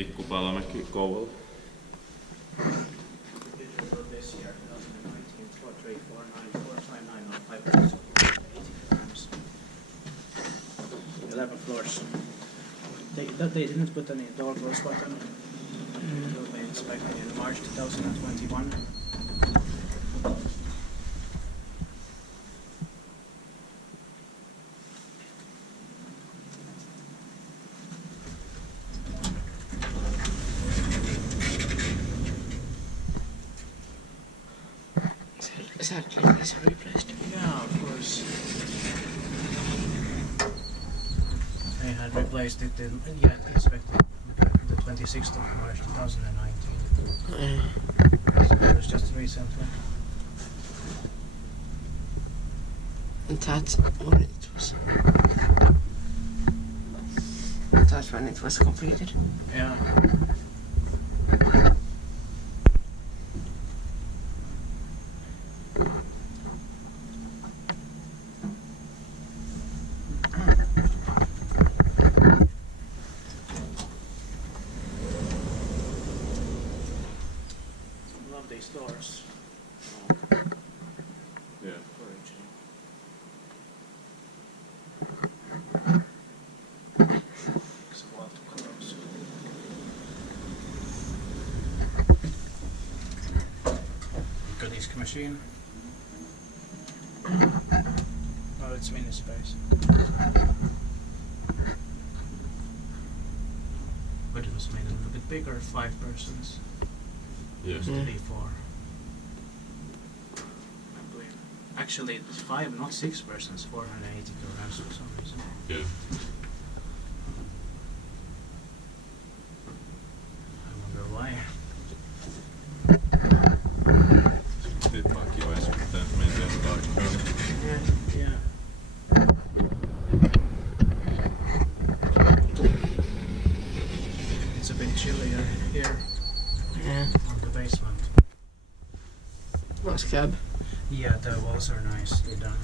Pikku-Palomäki, Kouvola. This year, 2019, 4349459 grams. 11 floors. They didn't put any door close button. It will be inspected in March 2021. Sadly, it's replaced. Yeah, of course. They had replaced it in, inspected the 26th of March 2019. So it was just recently. And that's when it was completed. Yeah. Love these doors. Yeah. It's a lot to close. Disk machine. Oh, it's mini space. But it was made a little bit bigger, 5 persons. Yes. Used to be 4. I believe. Actually, it's 5, not 6 persons, 480 kilograms for some reason. Yeah. I wonder why. Sitten vaan kiva, jos pitää mennä paikkaan. Yeah. It's a bit chillier here. Yeah. On the basement. Nice cab. Yeah, the walls are nicely done.